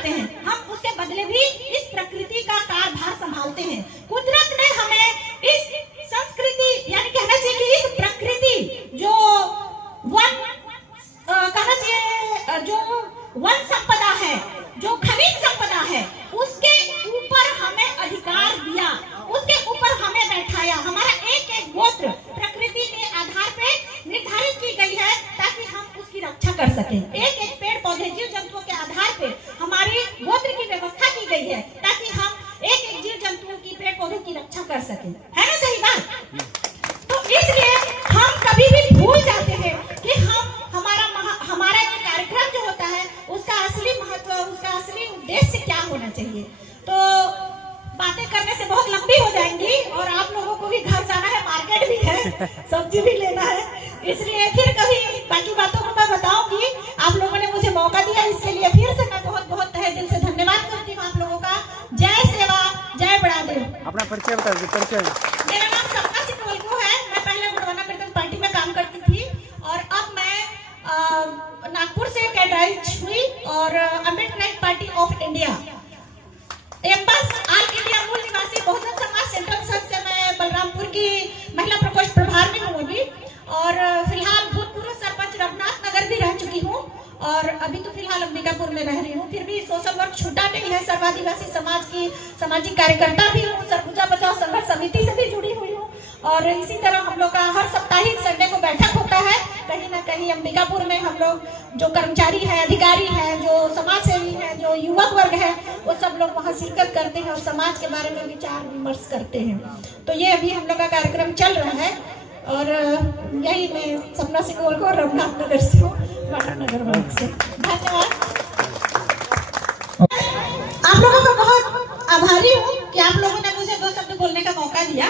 करते हैं, हम उसके बदले भी इस प्रकृति का कारभार संभालते हैं। कुदरत ने हमें इस संस्कृति यानी कहना चाहिए कि इस प्रकृति जो कहना चाहिए जो वन संपदा है, जो खनिज संपदा है, उसके ऊपर हमें अधिकार दिया, उसके ऊपर हमें बैठाया। हमारा एक एक गोत्र प्रकृति के आधार पे निर्धारित की गई है ताकि हम उसकी रक्षा कर सकें। एक एक पेड़ पौधे जीव जंतुओं के आधार पे हमारे गोत्र की व्यवस्था की गई है ताकि हम एक एक जीव जंतुओं की पेड़ पौधे की रक्षा कर सकें। है ना सही बात? तो इसलिए हम कभी भी भूल जाते हैं कि हमारा ये कार्यक्रम जो होता है उसका असली महत्व, उसका असली उद्देश्य क्या होना चाहिए। तो बातें करने से बहुत लंबी हो जाएंगी और आप लोगों को भी घर जाना है, मार्केट भी है, सब्जी भी लेना है, इसलिए फिर कभी बाकी बातों को मैं बताऊंगी। आप लोगों ने मुझे मौका दिया, इसके लिए फिर से मैं बहुत बहुत तहे दिल से धन्यवाद करती हूँ आप लोगों का। जय सेवा, जय बड़ादेव। अपना परिचय बता दीजिए। परिचय मेरा नाम सपना सिंह वल्को है। मैं पहले गुड़वाना कीर्तन पार्टी में काम करती थी और अब मैं नागपुर से कैडराइज हुई और अम्बेडकर पार्टी ऑफ इंडिया एम्बस all India Mool Niwasi Bahujan Samaj central संघ से मैं बलरामपुर की महिला प्रकोष्ठ प्रभार में हूँ अभी, और फिलहाल भूतपूर्व सरपंच रघुनाथ नगर भी रह चुकी हूँ और अभी तो फिलहाल अंबिकापुर में रह रही हूँ। फिर भी सोशल वर्क छूटा नहीं है, सर्वादिवासी समाज की सामाजिक कार्यकर्ता भी हूँ, सरगुजा बचाओ संघर्ष समिति से भी जुड़ी हुई हूँ और इसी तरह हम लोग का हर साप्ताहिक संडे को बैठक होता है। कहीं ना कहीं अंबिकापुर में हम लोग जो कर्मचारी है, अधिकारी है, जो समाज सेवी है, जो युवक वर्ग है, वो सब लोग वहाँ शिरकत करते हैं और समाज के बारे में विचार विमर्श करते हैं। तो ये अभी हम लोग का कार्यक्रम चल रहा है और यही मैं सपना सिंह वल्को और रघुनाथ नगर से हूँ, नगर से। धन्यवाद। आप लोगों का बहुत आभारी हूँ कि आप लोगों ने मुझे 2 शब्द बोलने का मौका दिया।